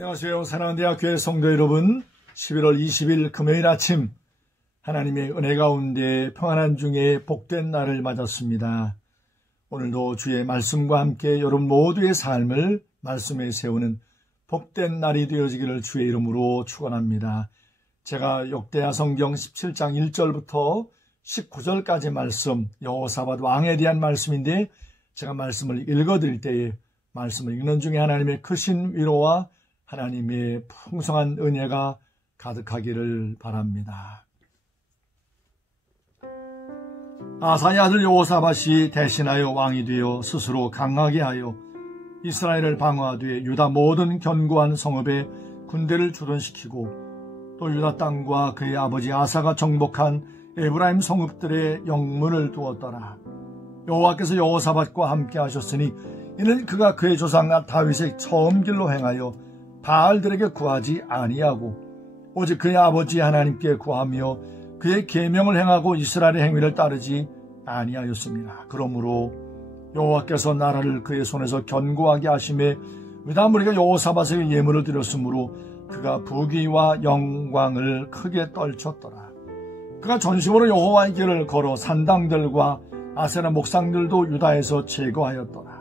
안녕하세요. 사랑하는 대학교회 성도 여러분, 11월 20일 금요일 아침 하나님의 은혜 가운데 평안한 중에 복된 날을 맞았습니다. 오늘도 주의 말씀과 함께 여러분 모두의 삶을 말씀에 세우는 복된 날이 되어지기를 주의 이름으로 축원합니다. 제가 역대하 성경 17장 1절부터 19절까지 말씀, 여호사밧 왕에 대한 말씀인데, 제가 말씀을 읽어드릴 때에 말씀을 읽는 중에 하나님의 크신 위로와 하나님의 풍성한 은혜가 가득하기를 바랍니다. 아사의 아들 여호사밧이 대신하여 왕이 되어 스스로 강하게 하여 이스라엘을 방어하되 유다 모든 견고한 성읍에 군대를 주둔시키고 또 유다 땅과 그의 아버지 아사가 정복한 에브라임 성읍들의 영문을 두었더라. 여호와께서 여호사밧과 함께 하셨으니 이는 그가 그의 조상 다윗의 처음 길로 행하여 바알들에게 구하지 아니하고 오직 그의 아버지 하나님께 구하며 그의 계명을 행하고 이스라엘의 행위를 따르지 아니하였습니다. 그러므로 여호와께서 나라를 그의 손에서 견고하게 하심에 유다 무리가 여호사밧에게 예물을 드렸으므로 그가 부귀와 영광을 크게 떨쳤더라. 그가 전심으로 여호와의 길을 걸어 산당들과 아세라 목상들도 유다에서 제거하였더라.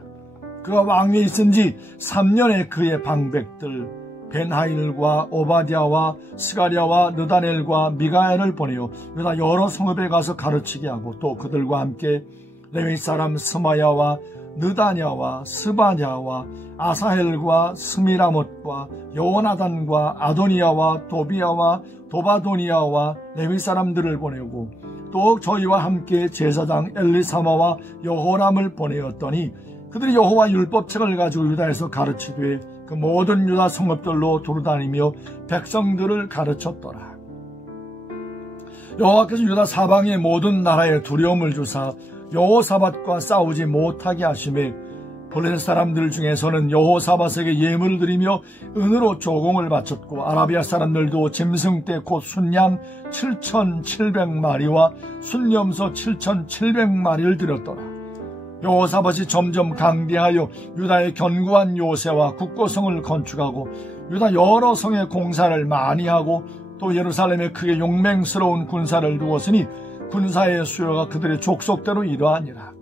그가 왕위에 있은 지 3년에 그의 방백들 벤하일과 오바댜와 스가랴와 느다넬과 미가엘을 보내어 유다 여러 성읍에 가서 가르치게 하고 또 그들과 함께 레위 사람 스마야와 느다냐와 스바냐와 아사헬과 스미라못과 여호나단과 아도니야와 도비야와 도바도니야와 레위 사람들을 보내고 또 저희와 함께 제사장 엘리사마와 여호람을 보내었더니 그들이 여호와 율법책을 가지고 유다에서 가르치되 그 모든 유다 성읍들로 두루다니며 백성들을 가르쳤더라. 여호와께서 유다 사방의 모든 나라에 두려움을 주사 여호사밧과 싸우지 못하게 하심에 블레셋 사람들 중에서는 여호사밧에게 예물을 드리며 은으로 조공을 바쳤고 아라비아 사람들도 짐승떼 곧 순양 7,700마리와 순염소 7,700마리를 드렸더라. 여호사밧이 점점 강대하여 유다의 견고한 요새와 국고성을 건축하고 유다 여러 성의 공사를 많이 하고 또 예루살렘에 크게 용맹스러운 군사를 두었으니 군사의 수요가 그들의 족속대로 이러하니라.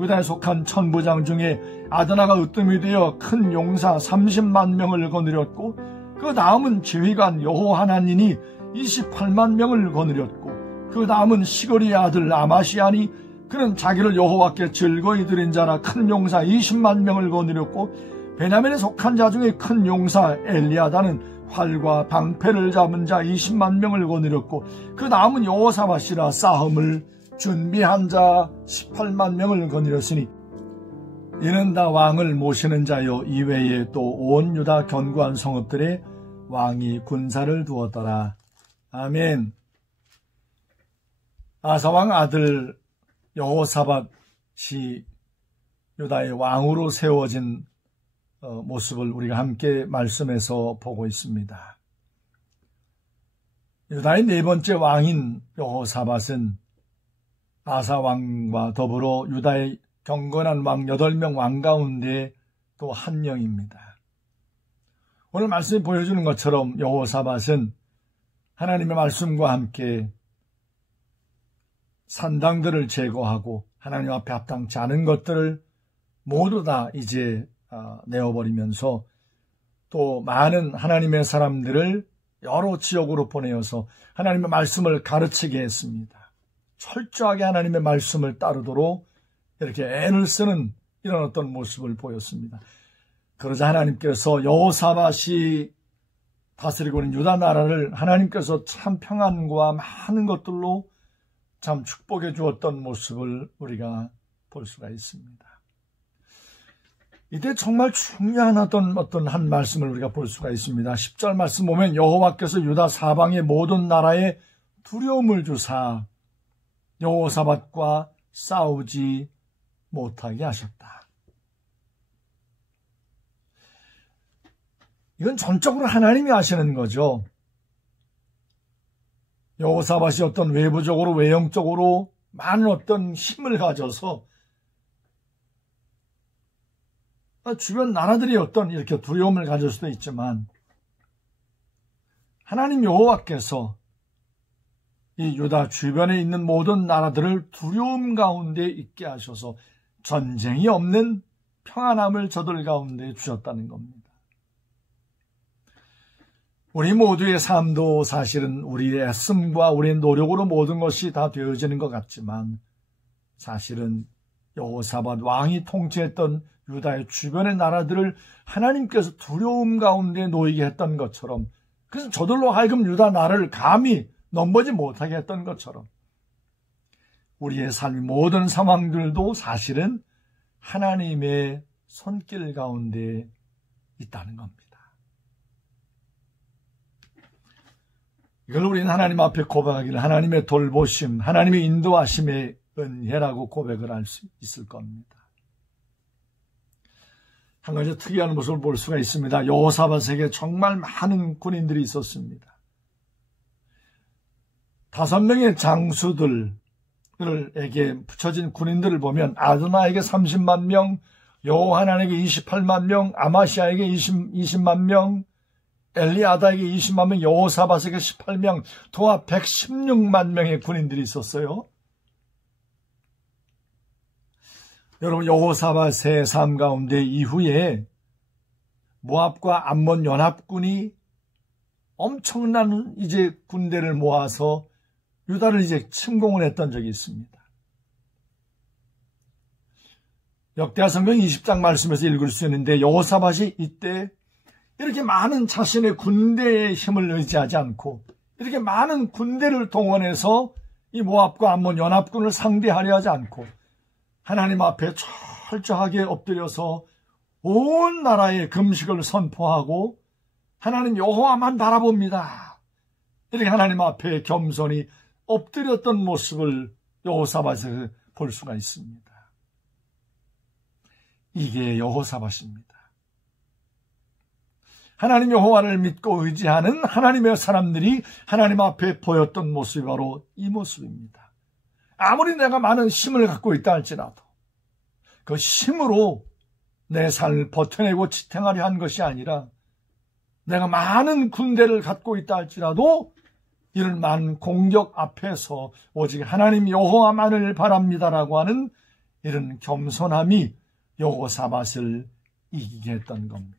유다에 속한 천부장 중에 아드나가 으뜸이 되어 큰 용사 30만 명을 거느렸고 그 다음은 지휘관 여호하나닌이 28만 명을 거느렸고 그 다음은 시거리의 아들 아마시아니 그는 자기를 여호와께 즐거이 드린 자라 큰 용사 20만 명을 거느렸고 베냐민에 속한 자 중에 큰 용사 엘리아다는 활과 방패를 잡은 자 20만 명을 거느렸고 그 다음은 여호사밧이라 싸움을 준비한 자 18만 명을 거느렸으니 이는 다 왕을 모시는 자요 이외에 또 온 유다 견고한 성읍들에 왕이 군사를 두었더라. 아멘. 아사왕 아들 여호사밧이 유다의 왕으로 세워진 모습을 우리가 함께 말씀에서 보고 있습니다. 유다의 네 번째 왕인 여호사밧은 아사왕과 더불어 유다의 경건한 왕 8명 왕 가운데 또 한 명입니다. 오늘 말씀이 보여주는 것처럼 여호사밧은 하나님의 말씀과 함께 산당들을 제거하고 하나님 앞에 합당치 않은 것들을 모두 다 이제 내어버리면서 또 많은 하나님의 사람들을 여러 지역으로 보내어서 하나님의 말씀을 가르치게 했습니다. 철저하게 하나님의 말씀을 따르도록 이렇게 애를 쓰는 이런 어떤 모습을 보였습니다. 그러자 하나님께서 여호사밧이 다스리고 있는 유다 나라를 하나님께서 참 평안과 많은 것들로 참 축복해 주었던 모습을 우리가 볼 수가 있습니다. 이때 정말 중요한 어떤 한 말씀을 우리가 볼 수가 있습니다. 10절 말씀 보면 여호와께서 유다 사방의 모든 나라에 두려움을 주사 여호사밧과 싸우지 못하게 하셨다. 이건 전적으로 하나님이 하시는 거죠. 여호사밧이 어떤 외부적으로 외형적으로 많은 어떤 힘을 가져서 주변 나라들이 어떤 이렇게 두려움을 가질 수도 있지만 하나님 여호와께서 이 유다 주변에 있는 모든 나라들을 두려움 가운데 있게 하셔서 전쟁이 없는 평안함을 저들 가운데 주셨다는 겁니다. 우리 모두의 삶도 사실은 우리의 애씀과 우리의 노력으로 모든 것이 다 되어지는 것 같지만 사실은 여호사밧 왕이 통치했던 유다의 주변의 나라들을 하나님께서 두려움 가운데 놓이게 했던 것처럼, 그래서 저들로 하여금 유다 나라를 감히 넘보지 못하게 했던 것처럼 우리의 삶의 모든 상황들도 사실은 하나님의 손길 가운데 있다는 겁니다. 이걸 우리는 하나님 앞에 고백하기를 하나님의 돌보심, 하나님의 인도하심의 은혜라고 고백을 할 수 있을 겁니다. 한 가지 특이한 모습을 볼 수가 있습니다. 여호사밧에게 정말 많은 군인들이 있었습니다. 5명의 장수들에게 붙여진 군인들을 보면 아드나에게 30만 명, 여호하난에게 28만 명, 아마시아에게 20만 명, 엘리아다에게 20만 명, 여호사밧에게 18명, 도합 116만 명의 군인들이 있었어요. 여러분, 여호사밧의 삶 가운데 이후에 모압과 암몬 연합군이 엄청난 이제 군대를 모아서 유다를 이제 침공을 했던 적이 있습니다. 역대하 성경 20장 말씀에서 읽을 수 있는데 여호사밧이 이때 이렇게 많은 자신의 군대의 힘을 의지하지 않고 이렇게 많은 군대를 동원해서 이 모압과 암몬 연합군을 상대하려 하지 않고 하나님 앞에 철저하게 엎드려서 온 나라에 금식을 선포하고 하나님 여호와만 바라봅니다. 이렇게 하나님 앞에 겸손히 엎드렸던 모습을 여호사밧에서 볼 수가 있습니다. 이게 여호사밧입니다. 하나님 여호와를 믿고 의지하는 하나님의 사람들이 하나님 앞에 보였던 모습이 바로 이 모습입니다. 아무리 내가 많은 힘을 갖고 있다 할지라도 그 힘으로 내 삶을 버텨내고 지탱하려 한 것이 아니라 내가 많은 군대를 갖고 있다 할지라도 이런 많은 공격 앞에서 오직 하나님 여호와만을 바랍니다라고 하는 이런 겸손함이 여호사밧을 이기게 했던 겁니다.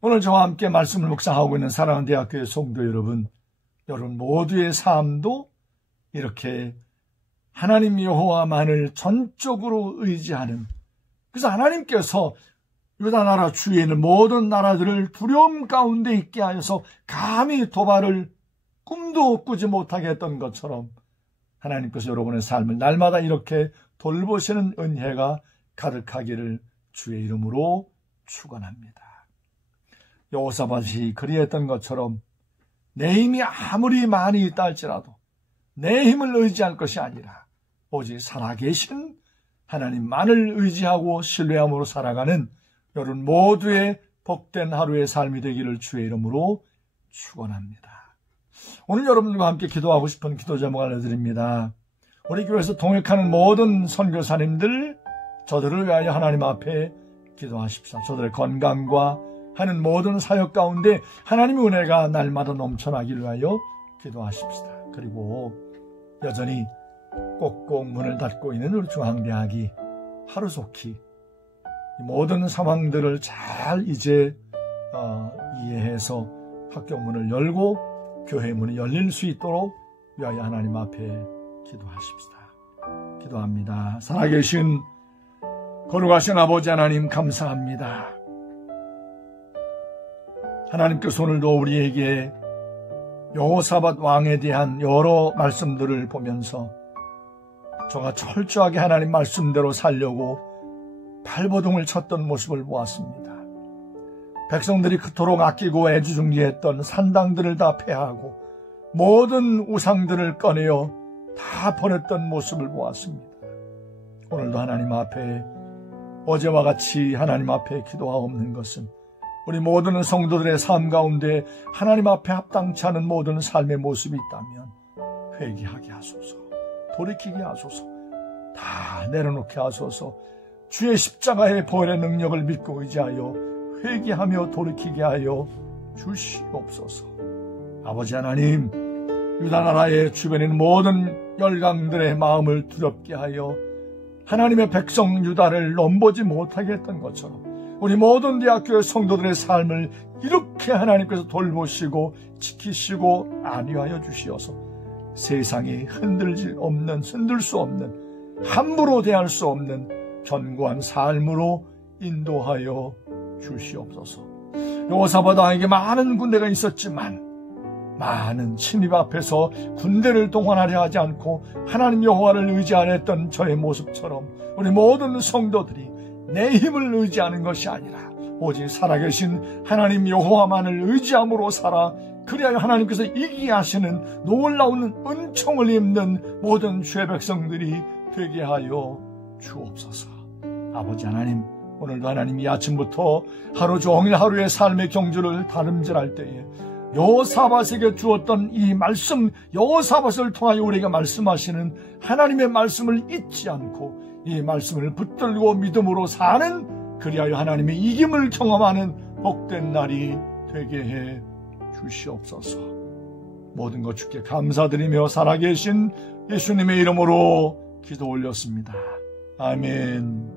오늘 저와 함께 말씀을 묵상하고 있는 사랑하는 대학교의 성도 여러분 모두의 삶도 이렇게 하나님 여호와만을 전적으로 의지하는, 그래서 하나님께서 유다 나라 주위에 있는 모든 나라들을 두려움 가운데 있게 하여서 감히 도발을 꿈도 꾸지 못하게 했던 것처럼 하나님께서 여러분의 삶을 날마다 이렇게 돌보시는 은혜가 가득하기를 주의 이름으로 축원합니다. 여호사밧이 그리했던 것처럼 내 힘이 아무리 많이 있다 할지라도 내 힘을 의지할 것이 아니라 오직 살아계신 하나님만을 의지하고 신뢰함으로 살아가는 여러분 모두의 복된 하루의 삶이 되기를 주의 이름으로 축원합니다. 오늘 여러분과 함께 기도하고 싶은 기도 제목 알려드립니다. 우리 교회에서 동역하는 모든 선교사님들, 저들을 위하여 하나님 앞에 기도하십시오. 저들의 건강과 하는 모든 사역 가운데 하나님의 은혜가 날마다 넘쳐나기를 위하여 기도하십시다. 그리고 여전히 꼭꼭 문을 닫고 있는 우리 중앙대학이 하루속히 모든 상황들을 잘 이제 이해해서 학교 문을 열고 교회 문이 열릴 수 있도록 위하여 하나님 앞에 기도하십시다. 기도합니다. 살아계신 거룩하신 아버지 하나님 감사합니다. 하나님께서 오늘도 우리에게 여호사밧 왕에 대한 여러 말씀들을 보면서 저가 철저하게 하나님 말씀대로 살려고 발버둥을 쳤던 모습을 보았습니다. 백성들이 그토록 아끼고 애지중지했던 산당들을 다 폐하고 모든 우상들을 꺼내어 다 버렸던 모습을 보았습니다. 오늘도 하나님 앞에 어제와 같이 하나님 앞에 기도하옵는 것은 우리 모든 성도들의 삶 가운데 하나님 앞에 합당치 않은 모든 삶의 모습이 있다면 회개하게 하소서, 돌이키게 하소서, 다 내려놓게 하소서, 주의 십자가의 보혈의 능력을 믿고 의지하여 회개하며 돌이키게 하여 주시옵소서. 아버지 하나님, 유다 나라의 주변에 있는 모든 열강들의 마음을 두렵게 하여 하나님의 백성 유다를 넘보지 못하게 했던 것처럼 우리 모든 대학교의 성도들의 삶을 이렇게 하나님께서 돌보시고 지키시고 안위하여 주시어서 세상이 흔들 수 없는, 함부로 대할 수 없는 견고한 삶으로 인도하여 주시옵소서. 여호사밧 왕에게 많은 군대가 있었지만 많은 침입 앞에서 군대를 동원하려 하지 않고 하나님 여호와를 의지하려 했던 저의 모습처럼 우리 모든 성도들이 내 힘을 의지하는 것이 아니라 오직 살아계신 하나님 여호와만을 의지함으로 살아 그리하여 하나님께서 이기게 하시는 놀라운 은총을 입는 모든 주의 백성들이 되게 하여 주옵소서. 아버지 하나님, 오늘도 하나님 이 아침부터 하루 종일 하루의 삶의 경주를 다름질할 때에 여호사밧에게 주었던 이 말씀, 여호사밧을 통하여 우리에게 말씀하시는 하나님의 말씀을 잊지 않고 이 말씀을 붙들고 믿음으로 사는, 그리하여 하나님의 이김을 경험하는 복된 날이 되게 해 주시옵소서. 모든 것 주께 감사드리며 살아계신 예수님의 이름으로 기도 올렸습니다. 아멘.